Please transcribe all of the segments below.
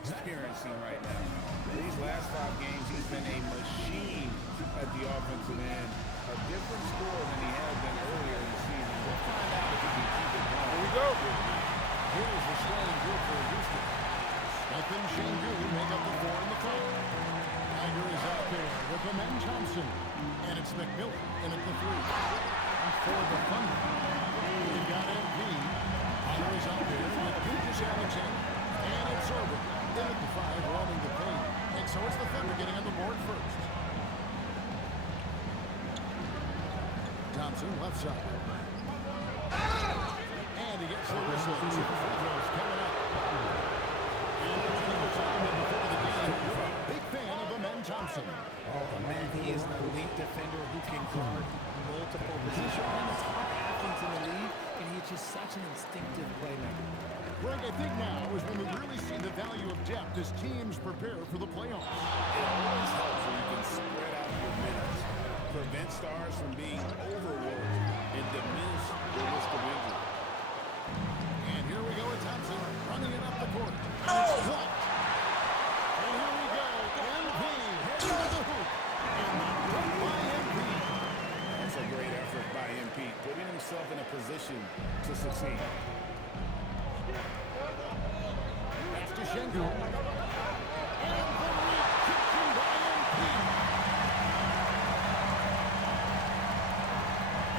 experiencing right now. These last 5 games, he's been a machine at the offensive end. A different score than he had been earlier in the season. We'll find out if he can keep it going. Here we go. Here's the starting group for Houston. Smith and Shingu make up the 4 and the 5. Tiger is out there with Amen Thompson. And it's McMillan in at the 3. And for the Thunder, we've got MP. Tiger is out there with Gilgeous Alexander. And it's over. In at the 5, roaming the paint. And so it's the Thunder getting on the board first. Thompson, left side. And he gets the whistle. 2 free throws coming up. And there's another time before the game. You're a big fan of Amen Thompson. Oh, man, he is an elite defender who can guard multiple positions. One of the top athletes in the league, and he's just such an instinctive playmaker. Greg, I think now is when we really see the value of depth as teams prepare for the playoffs. It always helps when you can spread out your minutes, prevent stars from being overworked, and diminish the risk of injury. And here we go with Thompson running it up the court. And it's blocked. And here we go. MP heading to the hoop. And blocked by MP. That's a great effort by MP, putting himself in a position to succeed. That's to Shingu. And the rejection by MP.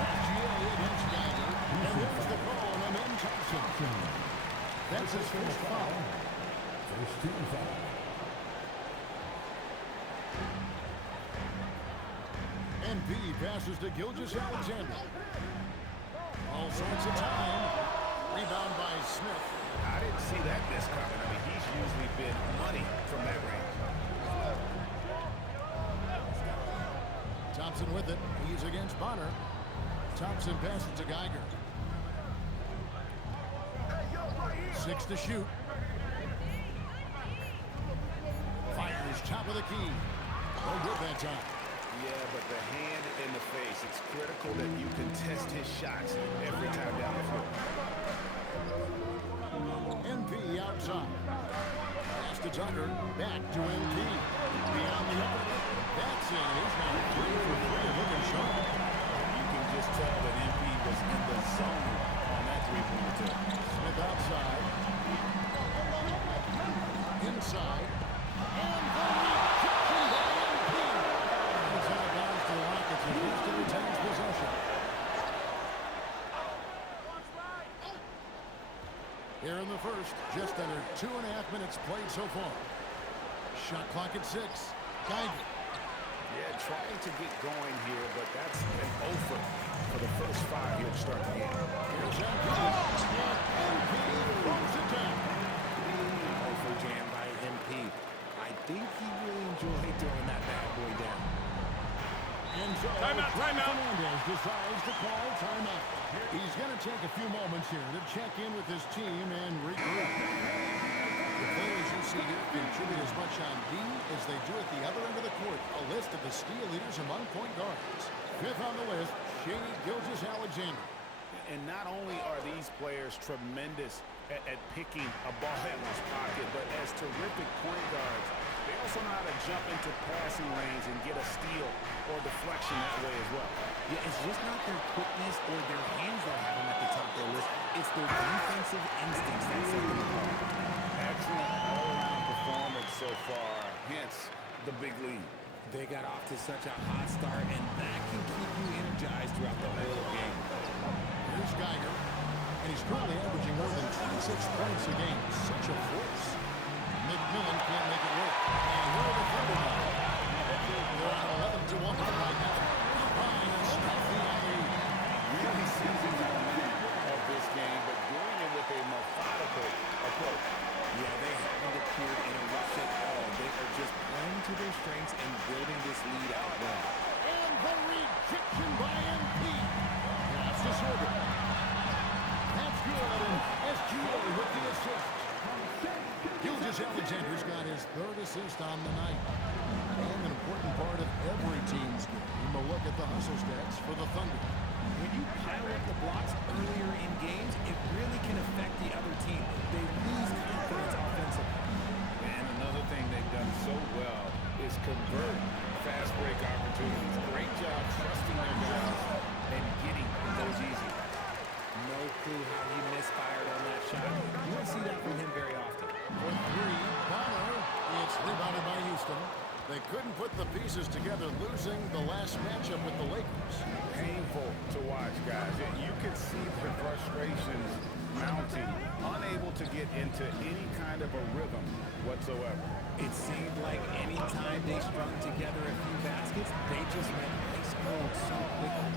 SGA against Geiger. And there's the call on Amen Thompson. That's his first foul. First team foul. MP passes to Gilgeous Alexander. All sorts of time. Rebound by Smith. I didn't see that miss coming. I mean, he's usually been money from that range. Thompson with it. He's against Bonner. Thompson passes to Geiger. 6 to shoot. Fires top of the key. No good that time. Yeah, but the hand in the face, it's critical that you contest his shots every time down the floor. MP outside. Pass to Tucker. Back to MP. Beyond the upper. That's it. He's now 3 for 3. Looking sharp. You can just tell that MP was in the zone on that three-pointer too. Smith outside. Inside. And the rejection by MP. It's out of bounds to the Rockets. And Houston retains possession. Here in the first, just under 2.5 minutes played so far. Shot clock at 6. Geiger. Yeah, trying to get going here, but that's an offer for the first 5 here to start the game. Here's MP. And MP throws it down. Offer jam by MP. I think he really enjoyed throwing that bad boy down. And so Timeout. Fernandez decides to call timeout. He's going to take a few moments here to check in with his team and regroup. The players you see here contribute as much on D as they do at the other end of the court. A list of the steal leaders among point guards. 5th on the list, Shai Gilgeous-Alexander. And not only are these players tremendous at picking a ball out of his pocket, but as terrific point guards, they also know how to jump into passing lanes and get a steal or deflection that way as well. Yeah, it's just not their quickness or their hands that have them at the top of their list. It's their defensive instincts that set them apart. Excellent all-around performance so far, hence the big lead. They got off to such a hot start, and that can keep you energized throughout the whole game. Here's Geiger, and he's currently averaging more than 26 points a game. Such a force. McMillan can't make it work. And here are the Thunder now. They're on 11-1 right now. Fine, and Steph the alley. Really seizing the momentum of this game, but doing it with a methodical approach. Yeah, they haven't appeared in a rush at all. They are just playing to their strengths and building this lead out well. And the rejection by MP. That's the server. That's good, and SGA with the assist. Gilgeous-Alexander's got his 3rd assist on the night. And an important part of every team's game, a look at the hustle stats for the Thunder. When you pile up the blocks earlier in games, it really can affect the other team. They lose confidence offensively. And convert fast break opportunities. Great job trusting their guys and getting those easy. No clue how he misfired on that shot. You don't see that from him very often. For three, Bonner. It's rebounded by Houston. They couldn't put the pieces together, losing the last matchup with the Lakers. Painful to watch, guys. You can see the frustrations mounting, unable to get into any kind of a rhythm whatsoever. It seemed like any time they strung together a few baskets, they just went ice cold so quickly.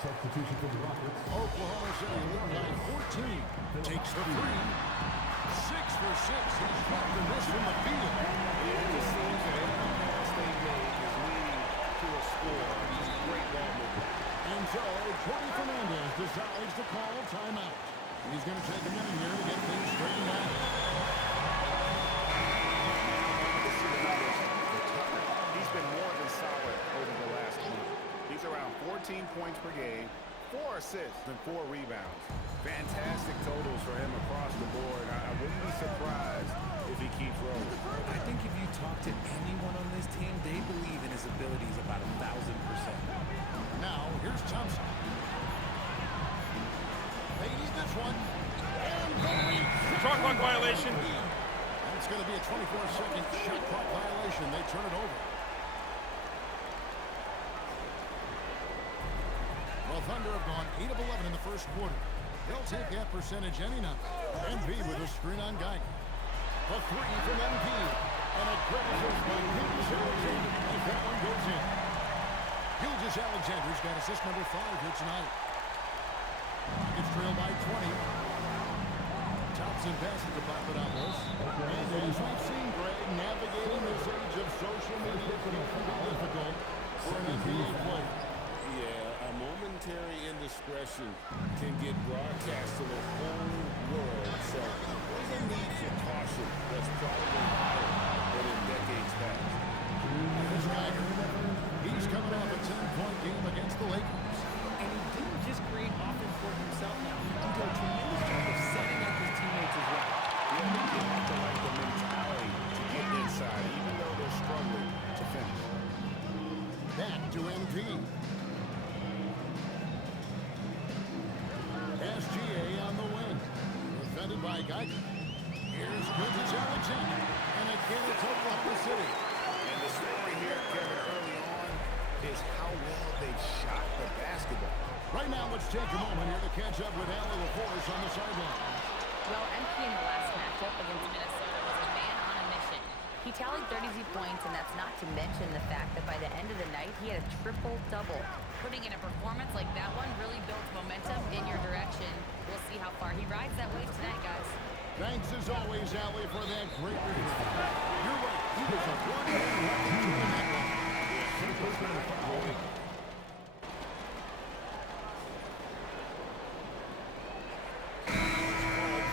Substitution for the Rockets. Oklahoma City leading by 14. Takes the three. 6 for 6. He's dropped the miss from the field. It just seems that every pass they make is leading to a score. Just great ball movement. And so, Jordy Fernandez decides to call timeout. He's going to take a minute here to get things straightened out. He's been more than solid over the last month. He's around 14 points per game, 4 assists, and 4 rebounds. Fantastic totals for him across the board. I wouldn't be surprised if he keeps rolling. I think if you talk to anyone on this team, they believe in his abilities about 1,000%. Now, here's Thompson. They need this one. And Shot clock violation. and it's going to be a 24-second shot clock violation. They turn it over. Well, Thunder have gone 8 of 11 in the first quarter. They'll take that percentage any night. MP with a screen on Geiger. A three from MP. And a great assist by Gilgeous Alexander as that one goes in. Gilgeous Alexander's got assist number 5 here tonight. Gets trailed by 20. Thompson passes to Papadopoulos. And as we've seen, Greg, navigating this age of social media can be difficult for an NBA player. Yeah, a momentary indiscretion can get broadcast to the whole world. So there's a need for caution that's probably higher than in decades past. Here's Geiger. He's coming off a 10-point game against the Lakers. And he didn't just create offense for himself now. He did a tremendous job of setting up his teammates as well. Yeah, they have to like the mentality to get inside, even though they're struggling to finish. Back to MP. SGA on the wing. Defended by Geiger. Here's Gilgeous Alexander. And again, it's Oklahoma City. And the story here, Kevin, early on is how well they've shot the basketball. Right now, let's take a moment here to catch up with Allie LaForce on the sideline. Well, MP in the last matchup against Minnesota was a man on a mission. He tallied 32 points, and that's not to mention the fact that by the end of the night, he had a triple-double. Putting in a performance like that one really builds momentum in your direction. We'll see how far he rides that wave tonight, guys. Thanks as always, Allie, for that great review. You're right. He was a one-man wrecking to win that one.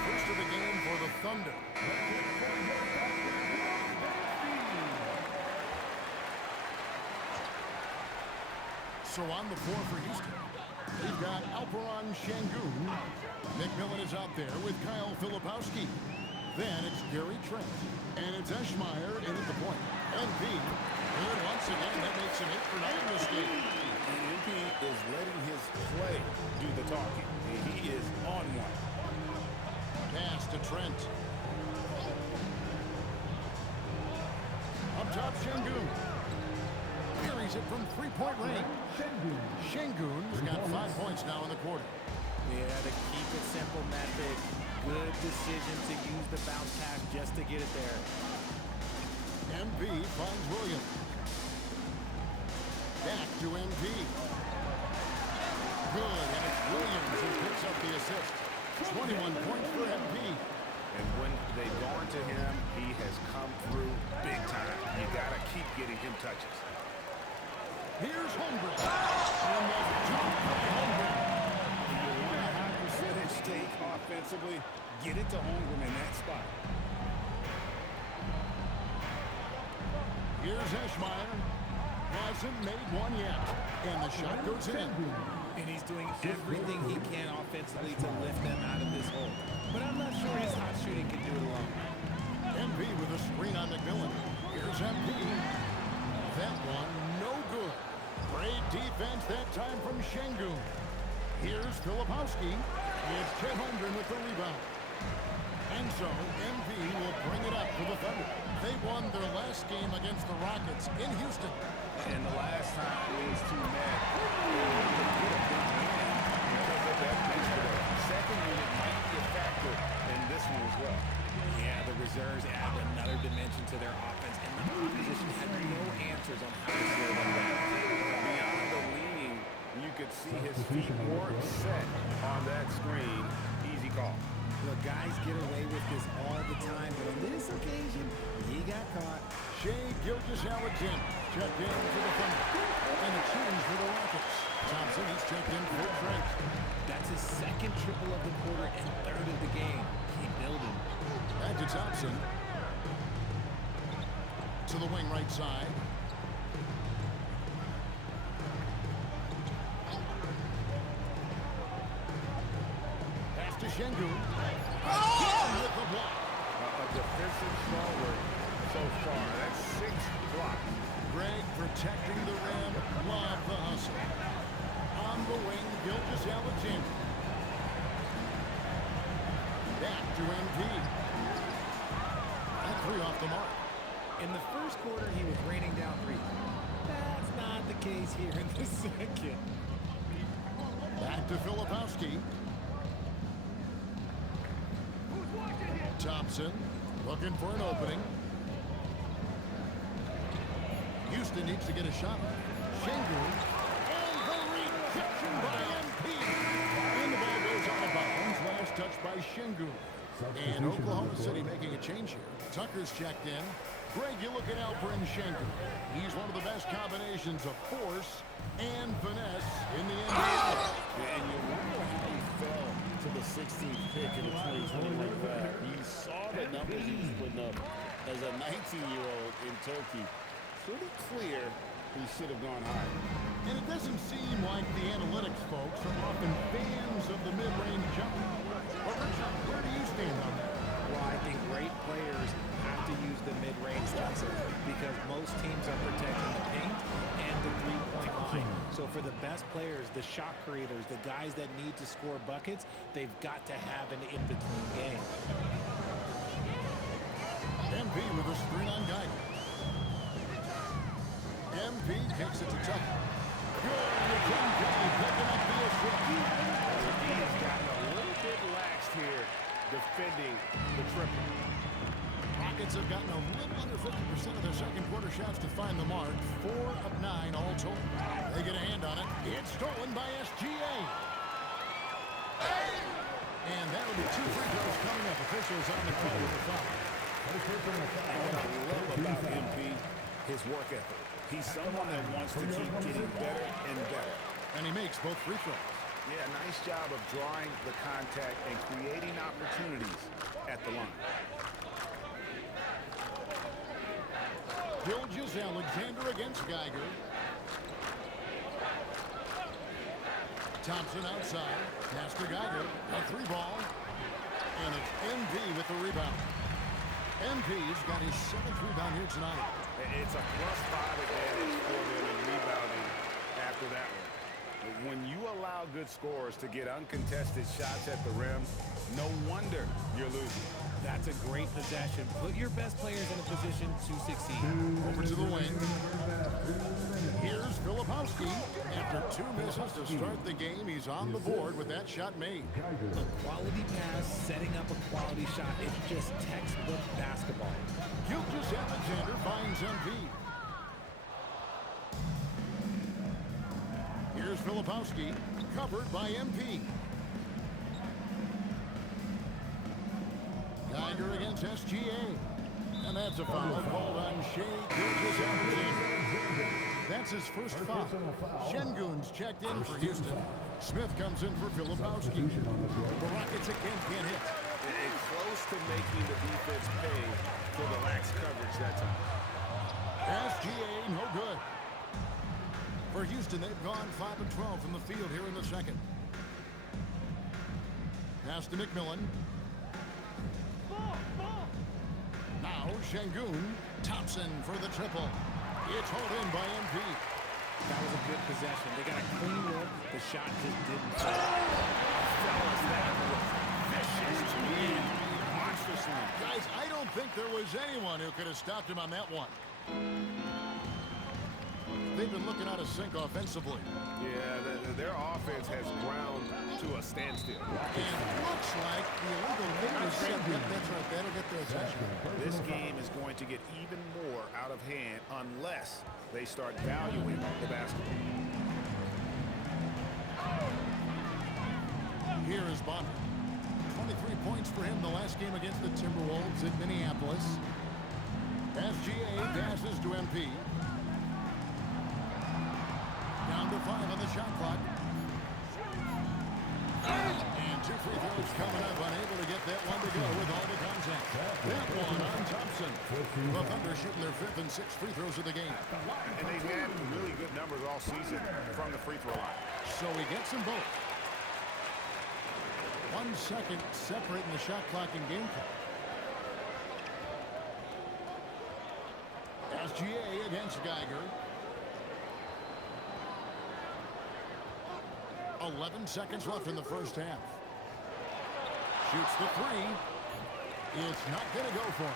First of the game for the Thunder. So on the floor for Houston, we've got Alperon Şengün. McMillan is out there with Kyle Filipowski. Then it's Gary Trent. And it's Eschmeyer in at the point. MP, good once again. That makes him 8 for 9 in this game. And MP is letting his play do the talking. He is on one. Pass to Trent. Up top, Şengün. Carries it from three-point range. Şengün's got 5 points now in the quarter. Yeah, the keep it simple method. Good decision to use the bounce pass just to get it there. MP finds Williams. Back to MP. Good, and it's Williams who picks up the assist. 21 points for MP. And when they've gone to him, he has come through big time. You got to keep getting him touches. Here's Holmgren. And the jump by Holmgren. You want a high percentage take offensively, get it to Holmgren in that spot. Here's Eschmeyer. Hasn't made one yet. And the shot goes in. And he's doing everything he can offensively to lift them out of this hole. But I'm not sure his hot shooting can do it alone. MP with a screen on McMillan. Here's MP. That one, no good. Great defense that time from Şengün. Here's Filipowski. It's Chet Holmgren with the rebound. And so, MP will bring it up for the Thunder. They won their last game against the Rockets in Houston. And the last time it was too mad. Because of that bench today. Second unit might be a factor in this one as well. Yeah, the reserves add another dimension to their offense, and the opposition had no answers on how to slow them down. Beyond the lean, you could see his feet weren't set on that screen. Easy call. Look, guys get away with this all the time, but on this occasion, he got caught. Shai Gilgeous-Alexander checked in for the Thunder. And a change for the Rockets. Thompson is checked in for Trent. That's his second triple of the quarter and third of the game. Keep building. Back to Thompson. To the wing right side. Pass to Şengün. Again with the block. A defensive stalwart so far. That's 6 blocks. Greg protecting the rim. Love the hustle. On the wing, Gilgeous-Alexander. Back to MP. And 3 off the mark. In the first quarter, he was raining down threes. That's not the case here in the second. Back to Filipowski. Thompson looking for an opening. Houston needs to get a shot. Şengün. And the rejection by MP. And the ball goes out of bounds. Last touch by Şengün. And Oklahoma City making a change here. Tucker's checked in. Greg, you looking out for Şengün. He's one of the best combinations of force and finesse in the NBA. And you wonder how he fell to the 16th pick in the 2021 draft. You saw the numbers he was putting up as a 19-year-old in Turkey. Pretty clear he should have gone higher. And it doesn't seem like the analytics folks are often fans of the mid-range jumper. Well, Richard, where do you stand on that? Well, I think great players have to use the mid-range slicer because most teams are protecting the paint and the three-point line. So for the best players, the shot creators, the guys that need to score buckets, they've got to have an in-between game. MP with a screen on Geiger. MP kicks it to Tucker. Good with MP picking up the assist. He's gotten a little bit laxed here defending the triple. Rockets have gotten a little under 50% of their second quarter shots to find the mark. 4 of 9 all told. They get a hand on it. It's stolen by SGA. And that'll be 2 free throws coming up. Officials on the call with the foul. What I love about MP, his work ethic. He's someone that wants to keep getting better and better. And he makes both free throws. Yeah, nice job of drawing the contact and creating opportunities at the line. Gilgeous-Alexander against Geiger. Thompson outside. Pass to Geiger. A 3-ball. And it's MP with the rebound. MP's got his 7th rebound here tonight. It's a +5 advantage for them in rebounding after that one. When you allow good scorers to get uncontested shots at the rim, no wonder you're losing. That's a great possession. Put your best players in a position to succeed. Over to the wing. Here's Filipowski. After 2 misses to start the game, he's on the board with that shot made. A quality pass, setting up a quality shot. It's just textbook basketball. Gilgeous-Alexander finds MP. Here's Filipowski, covered by MP. Geiger against SGA. And that's a foul called on Shai Gilgeous-Alexander. That's his first foul. Şengün's checked in for Houston. Smith comes in for Filipowski. The Rockets again can't hit. It's close to making the defense pay for the lax coverage that time. SGA no good. For Houston, they've gone 5 of 12 from the field here in the second. Pass to McMillan. Now Şengün. Thompson for the triple. It's hauled in by MP. That was a good possession. They got a clean look. The shot just didn't fall. Fellas, that was vicious to end. Monstrously. Guys, I don't think there was anyone who could have stopped him on that one. They've been looking out of sync offensively. Yeah, their offense has ground to a standstill. And looks like the illegal move is set. Yep, that's right. That'll get their attention. This game is going to get even more out of hand unless they start valuing the basketball. Here is Bonner. 23 points for him the last game against the Timberwolves in Minneapolis. SGA passes to MP. Down to 5 on the shot clock. And 2 free throws coming up, unable to get that one to go with all the contact. That one on Thompson. The Thunder shooting their 5th and 6th free throws of the game. And they've had really good numbers all season from the free throw line. So he gets them both. 1 second separating the shot clock and game clock. SGA against Geiger. 11 seconds left in the first half. Shoots the 3. It's not going to go for him.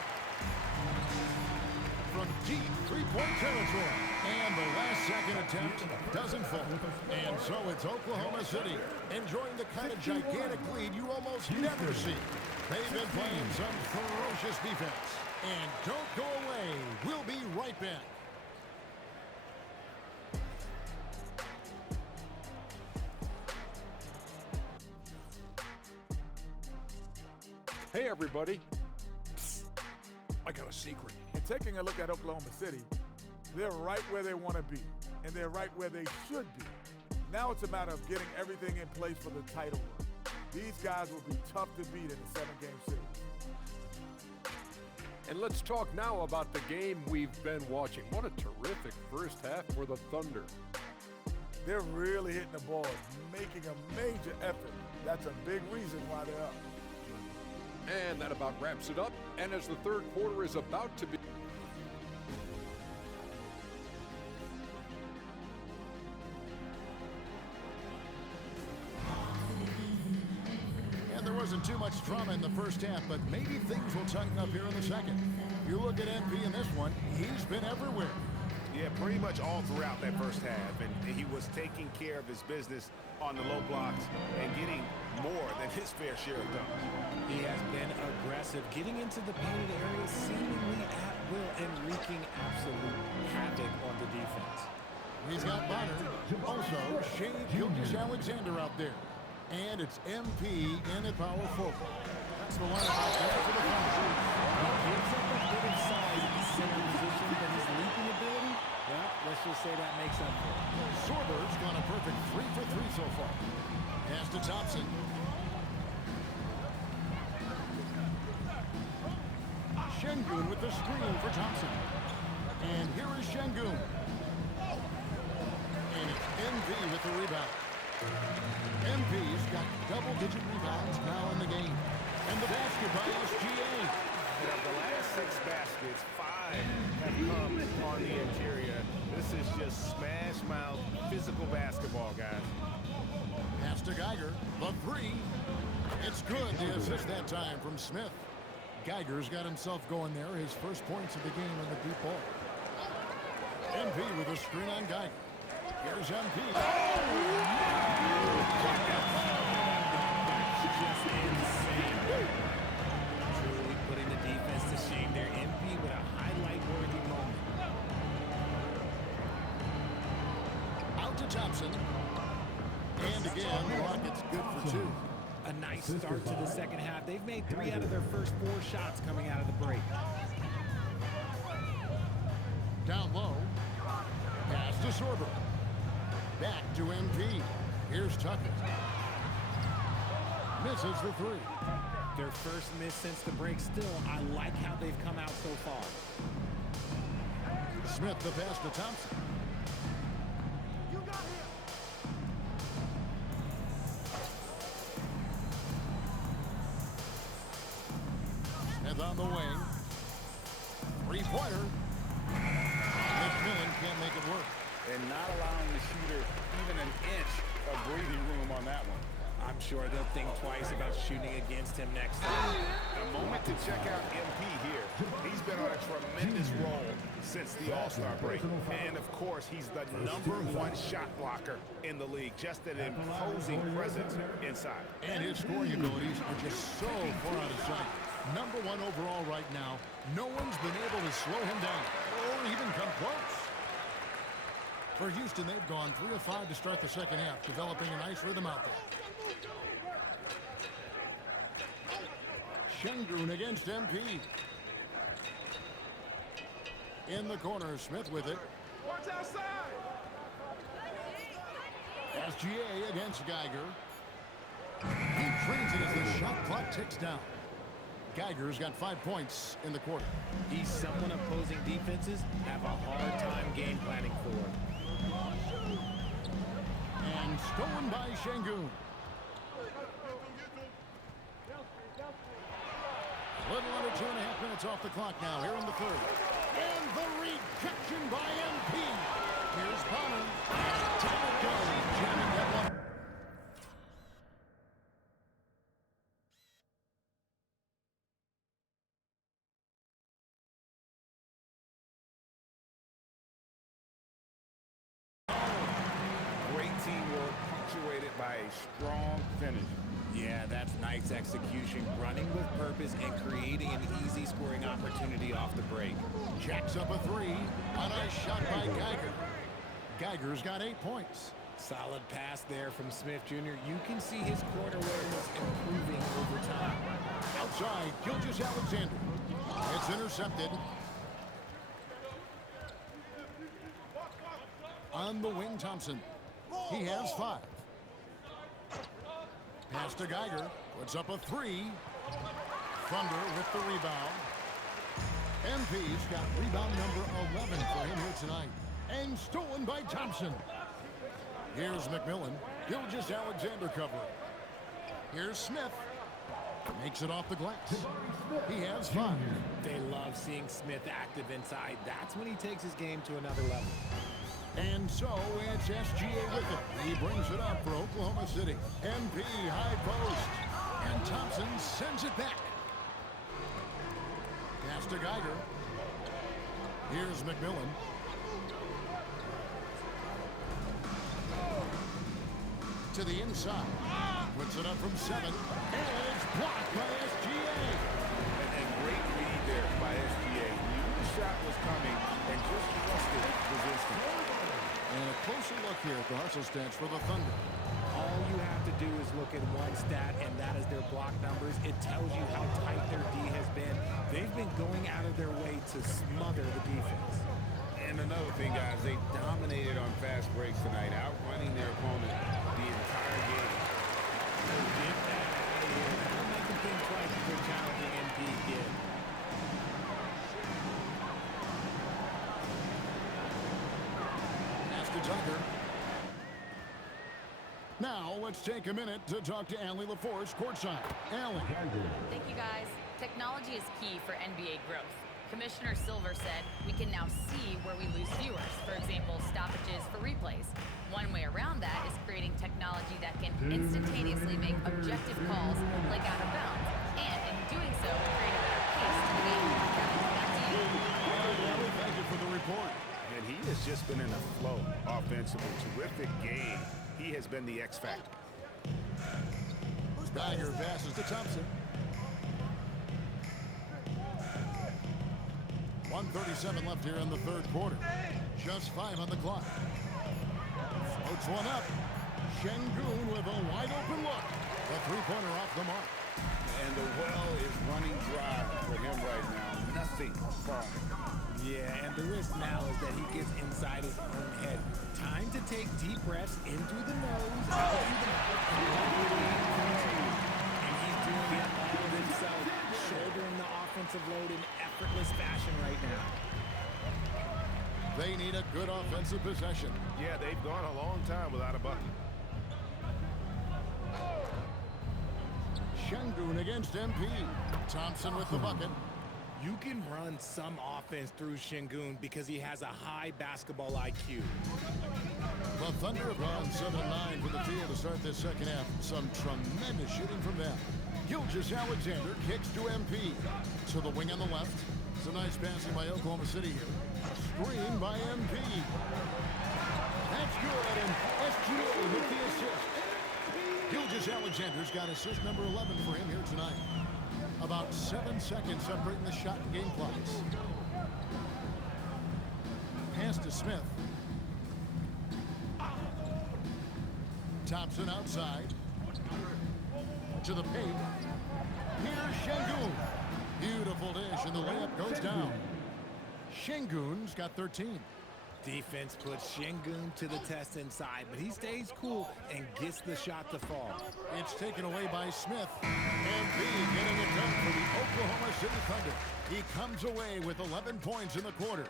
From deep three-point territory. And the last second attempt doesn't fall. And so it's Oklahoma City enjoying the kind of gigantic lead you almost never see. They've been playing some ferocious defense. And don't go away. We'll be right back. Hey, everybody. Psst. I got a secret. And taking a look at Oklahoma City, they're right where they want to be, and they're right where they should be. Now it's a matter of getting everything in place for the title run. These guys will be tough to beat in a 7-game series. And let's talk now about the game we've been watching. What a terrific first half for the Thunder. They're really hitting the ball, making a major effort. That's a big reason why they're up. And that about wraps it up. And as the third quarter is about to be... And there wasn't too much drama in the first half, but maybe things will tighten up here in the second. You look at MP in this one, he's been everywhere. Yeah, pretty much all throughout that first half. And he was taking care of his business on the low blocks and getting more than his fair share of dunks. He has been aggressive, getting into the painted area seemingly at will and wreaking absolute havoc on the defense. He's got Bonner. Also, Shea Gilgeous-Alexander out there. And it's MP in at power forward. That's the lineup out there for the Thunder. He gives up a bit of size in the center position, but his leaping ability, well, let's just say that makes up for it. Sorber's gone a perfect 3 for 3 so far. Pass to Thompson. Şengün with the screen for Thompson. And here is Şengün. And it's MP with the rebound. MP's got double-digit rebounds now in the game. And the basket by SGA. And of the last 6 baskets, 5 have come on the interior. This is just smash-mouth physical basketball, guys. Pass to Geiger. The 3. It's good. The assist that time from Smith. Geiger's got himself going there. His first points of the game on the deep ball. MP with a screen on Geiger. Here's MP. That's just insane. Truly putting the defense to shame there. MP with a highlight-worthy moment. Out to Thompson. And again, the Rockets good for 2. A nice start to the second half. They've made 3 out of their first 4 shots coming out of the break. Down low. Pass to Sorber. Back to MP. Here's Tucker. Misses the 3. Their first miss since the break. Still, I like how they've come out so far. Smith the pass to Thompson. three-pointer. McMillan can't make it work. And not allowing the shooter even an inch of breathing room on that one. I'm sure they'll think twice about shooting against him next time. A moment to check out MP here. He's been on a tremendous roll since the All-Star break. And, of course, he's the #1 shot blocker in the league. Just an imposing presence inside. And his scoring abilities are just so far out of sight. #1 overall right now. No one's been able to slow him down or even come close. For Houston, they've gone 3 of 5 to start the second half, developing a nice rhythm out there. Şengün against MP. In the corner, Smith with it. Watch outside. SGA against Geiger. He trains it as the shot clock ticks down. Geiger's got 5 points in the quarter. He's someone opposing defenses have a hard time game planning for. And stolen by Şengün. A little under 2.5 minutes off the clock now here in the third. And the rejection by MP. Here's Bonner. Down it goes. Jamming that one. Great teamwork punctuated by a strong finish. Yeah, that's nice execution, running with purpose and creating an easy scoring opportunity off the break. Jacks up a three. A nice shot by Geiger. Geiger's got 8 points. Solid pass there from Smith Jr. You can see his court awareness improving over time. Outside, Gilgeous-Alexander. It's intercepted. On the wing, Thompson. He has 5. Pass to Geiger. Puts up a 3. Thunder with the rebound. MP's got rebound number 11 for him here tonight. And stolen by Thompson. Here's McMillan. Gilgeous-Alexander covering. Here's Smith. Makes it off the glass. He has 5. They love seeing Smith active inside. That's when he takes his game to another level. And so it's SGA with it. He brings it up for Oklahoma City. MP high post. And Thompson sends it back. Pass to Geiger. Here's McMillan. To the inside. Puts it up from 7. And it's blocked by SGA. And great read there by SGA. Knew the shot was coming and just trusted his instinct. And a closer look here at the hustle stats for the Thunder. All you have to do is look at one stat, and that is their block numbers. It tells you how tight their D has been. They've been going out of their way to smother the defense. And another thing, guys, they dominated on fast breaks tonight, outrunning their opponent the entire game. Get that out of here. Don't make them think twice if they're challenging MP again. Pass to Tucker. Now, let's take a minute to talk to Allie LaForce courtside. Allie. Thank you, guys. Technology is key for NBA growth. Commissioner Silver said we can now see where we lose viewers. For example, stoppages for replays. One way around that is creating technology that can instantaneously make objective calls like out of bounds. And in doing so, create a better pace to the game. Kevin, back to you. Allie, thank you for the report. And he has just been in a flow offensively. Terrific game. He has been the X factor. Geiger passes to Thompson. 1:37 left here in the third quarter. Just 5 on the clock. Floats one up. Şengün with a wide open look. The three-pointer off the mark. And the well is running dry for him right now. Nothing falling. Yeah, and the risk now is that he gets inside his own head. Time to take deep breaths in through the nose, out through the mouth, and he's doing it all himself, shouldering the offensive load in effortless fashion right now. They need a good offensive possession. Yeah, they've gone a long time without a bucket. Şengün against MP. Thompson with the bucket. You can run some offense through Şengün because he has a high basketball IQ. The Thunder have gone 7-9 from the field to start this second half. Some tremendous shooting from them. Gilgeous-Alexander kicks to MP. To the wing on the left. It's a nice passing by Oklahoma City here. Screen by MP. That's good, and SGA with the assist. Gilgeous-Alexander's got assist number 11 for him here tonight. About 7 seconds separating the shot and game clocks. Pass to Smith. Thompson outside. To the paint. Here's Şengün. Beautiful dish, and the layup goes down. Şengün's got 13. Defense puts Şengün to the test inside, but he stays cool and gets the shot to fall. It's taken away by Smith. And B getting it done for the Oklahoma City Thunder. He comes away with 11 points in the quarter.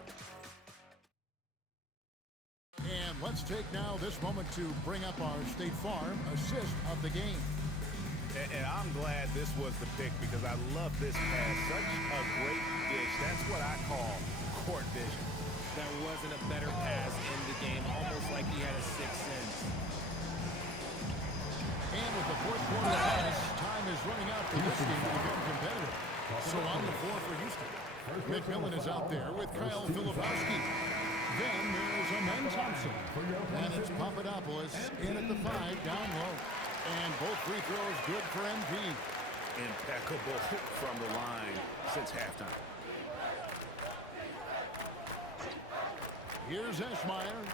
And let's take now this moment to bring up our State Farm assist of the game. And I'm glad this was the pick because I love this pass. Such a great dish. That's what I call court vision. There wasn't a better pass in the game, almost like he had a sixth sense. And with the fourth quarter pass, time is running out for this game to become competitive. So on the floor for Houston. McMillan is out there with Kyle Filipowski. Then there's Amen Thompson. And it's Papadopoulos in at the 5, down low. And both free throws good for MP. Impeccable from the line since halftime. Here's Eschmeyer.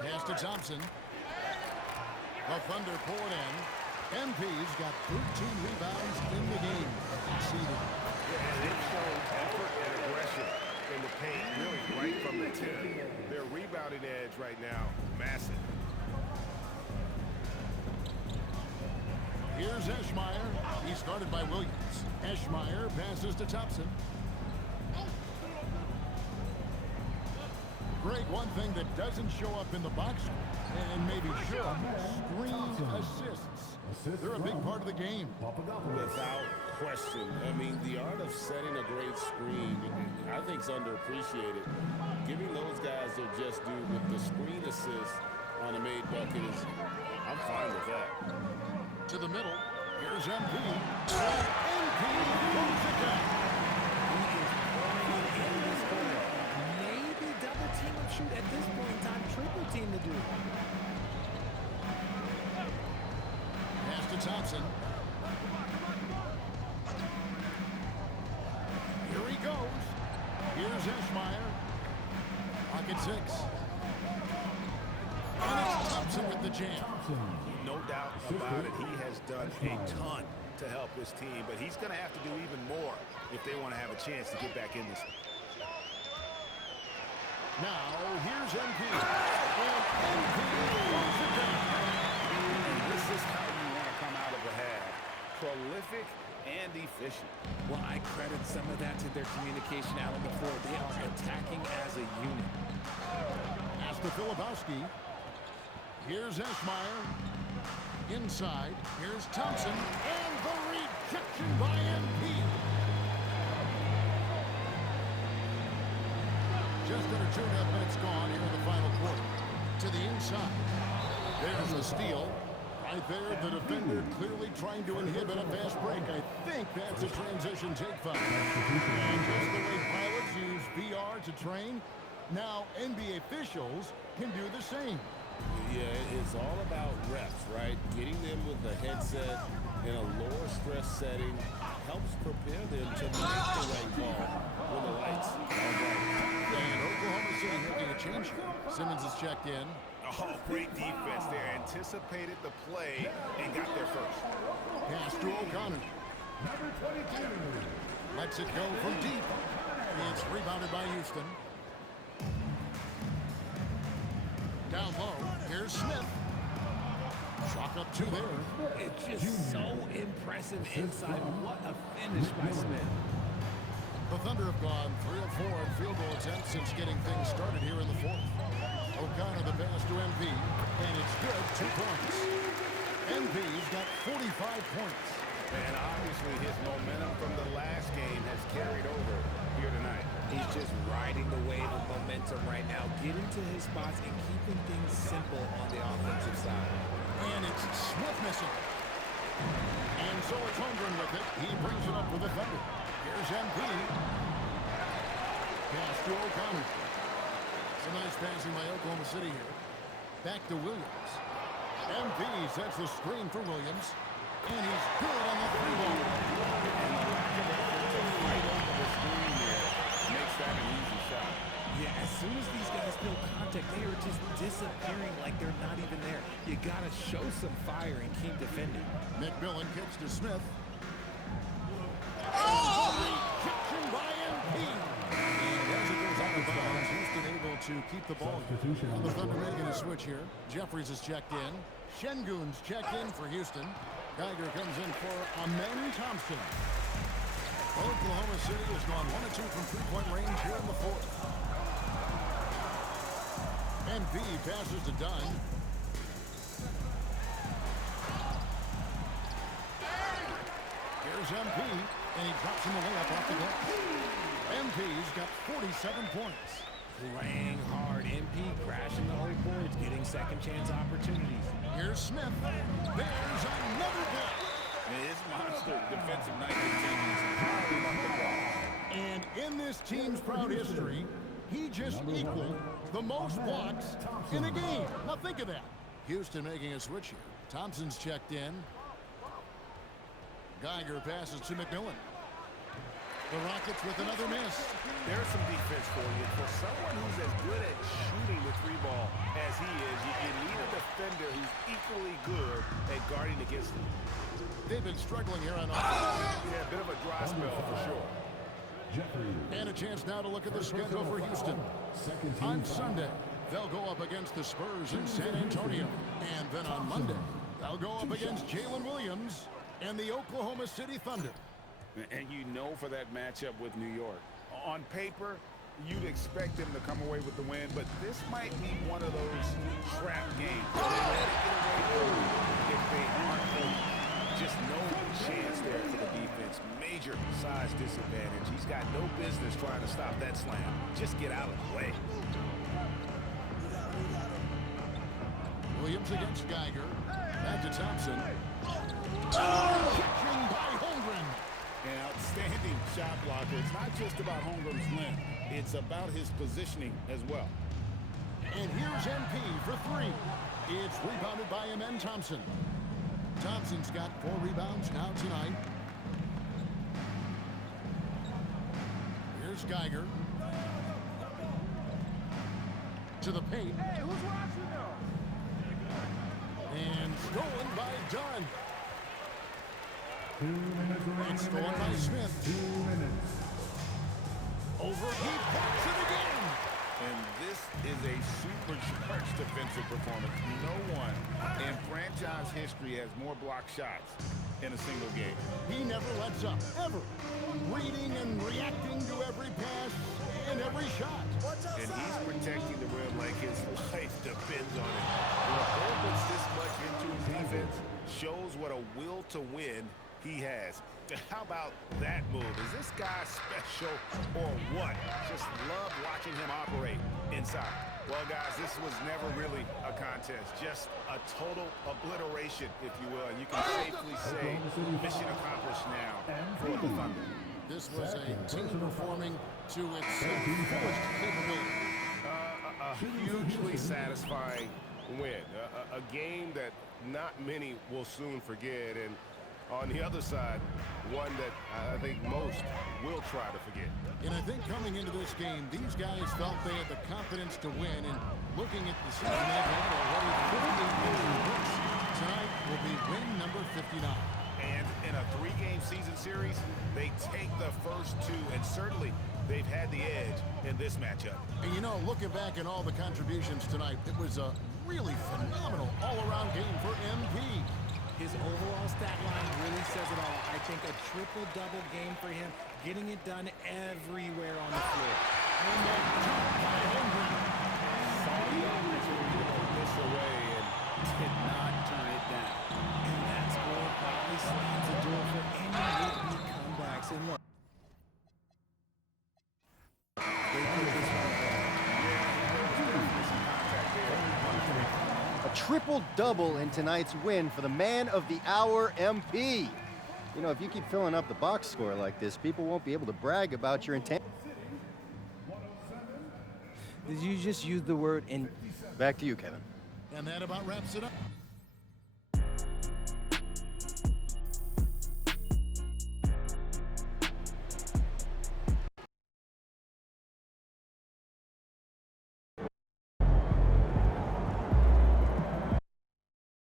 Pass to Thompson. The Thunder pull it in. MP's got 13 rebounds in the game. Exceeding. And they showed effort and aggression in the paint, really right from the tip. Their rebounding edge right now, massive. Here's Eschmeyer. He's guarded by Williams. Eschmeyer passes to Thompson. Greg, one thing that doesn't show up in the box score, and maybe should, screen assists. They're a big part of the game. Without question. I mean, the art of setting a great screen, I think, is underappreciated. Giving those guys their just due with the screen assist on a made bucket is, I'm fine with that. To the middle. Here's MP. MP goes it down. Maybe double team him shoot at this point in time, triple team to do. Pass to Thompson. Here he goes. Here's Eschmeyer. Pocket 6. And it's Thompson with the jam. No doubt about it. He has done a ton to help his team, but he's going to have to do even more if they want to have a chance to get back in this one. Now, here's MP. And MP throws it down. And this is how you want to come out of a half. Prolific and efficient. Well, I credit some of that to their communication out on the floor. They are attacking as a unit. Pass to Filipowski. Here's Eschmeyer. Inside. Here's Thompson. And the rejection by MP. Just under 2.5 minutes gone here in the final quarter. To the inside. There's the steal. Right there, the defender clearly trying to inhibit a fast break. I think that's a transition take foul. And just the way pilots use VR to train, now NBA officials can do the same. Yeah, it's all about reps, right? Getting them with the headset in a lower stress setting helps prepare them to make the right call when the lights are bright. And Oklahoma City making a change here. Simmons is checked in. Oh, great defense there. Anticipated the play and got there first. Pass to O'Connor. Number 22. Lets it go from deep. It's rebounded by Houston. Down low, here's Smith. Chalk up 2 there. It's just so impressive inside. What a finish by Smith. The Thunder have gone 3 of 4 in field goal attempts since getting things started here in the fourth. O'Connor the pass to MP, and it's good, 2 points. MP's got 45 points. And obviously his momentum from the last game has carried over here tonight. He's just riding the wave of momentum right now, getting to his spots and keeping things simple on the offensive side. And it's Smith missing. And so it's Holmgren with it. He brings it up for the Thunder. Here's MP. Pass to O'Connor. Some nice passing by Oklahoma City here. Back to Williams. MP sets the screen for Williams. And he's good on the three ball. And the lack of effort to fight over the screen there makes that an easy shot. Yeah, as soon as these guys feel contact, they are just disappearing like they're not even there. You got to show some fire and keep defending. McMillan kicks to Smith. Oh! Rejection by MP. And as it goes out of bounds, Houston able to keep the ball. And the Thunder making a switch here. Jeffries is checked in. Şengün's checked in for Houston. Geiger comes in for Amen Thompson. Oklahoma City has gone 1 of 2 from three-point range here in the fourth. MP passes to Dunn. Here's MP, and he drops him away up off the glass. MP's got 47 points. Playing hard. MP crashing the whole boards, getting second chance opportunities. Here's Smith. There's another block. And his monster defensive night continues. Piling up the blocks. And in this team's proud history, he just equaled the most blocks in a game. Now think of that. Houston making a switch here. Thompson's checked in. Geiger passes to McMillan. The Rockets with another miss. There's some defense for you. For someone who's as good at shooting the three ball as he is, you need a defender who's equally good at guarding against him. They've been struggling here on offense. Yeah, a bit of a dry spell for sure. And a chance now to look at the schedule for Houston. On Sunday, they'll go up against the Spurs in San Antonio. And then on Monday, they'll go up against Jalen Williams and the Oklahoma City Thunder. And you know for that matchup with New York. On paper, you'd expect them to come away with the win, but this might be one of those trap games. They let it get away early if they aren't focused. Just no chance there for the defense. Major size disadvantage. He's got no business trying to stop that slam. Just get out of the way. Williams against Geiger. Back to Thompson. Catching by Holmgren. An outstanding shot blocker. It's not just about Holmgren's length. It's about his positioning as well. And here's MP for three. It's rebounded by Amen Thompson. Thompson's got 4 rebounds now tonight. Here's Geiger. To the paint. And stolen by Dunn. And stolen by Smith. 2 minutes. Over, he backs it again. And this is a supercharged defensive performance. No one in franchise history has more block shots in a single game. He never lets up, ever. Reading and reacting to every pass and every shot. And he's protecting the rim like his life depends on it. When a player puts this much into his defense, shows what a will to win he has. How about that move? Is this guy special or what? Just love watching him operate inside. Well, guys, this was never really a contest. Just a total obliteration, if you will. And you can safely say mission accomplished now for the Thunder. This was a team performing to its fullest capability. A hugely satisfying win. A game that not many will soon forget. And on the other side, one that I think most will try to forget. And I think coming into this game, these guys felt they had the confidence to win. And looking at the season they've had already 58 games in this, tonight will be win number 59. And in a 3-game season series, they take the first 2, and certainly they've had the edge in this matchup. And you know, looking back at all the contributions tonight, it was a really phenomenal all-around game for MP. His overall stat line really says it all. I think a triple-double game for him, getting it done everywhere on the floor. And that jump by Holmgren. Saw the opportunity to put this away and did not turn it down. And that score probably slams the door for A triple-double in tonight's win for the man of the hour, MP. You know, if you keep filling up the box score like this, people won't be able to brag about your intent. Did you just use the word in? Back to you, Kevin. And that about wraps it up.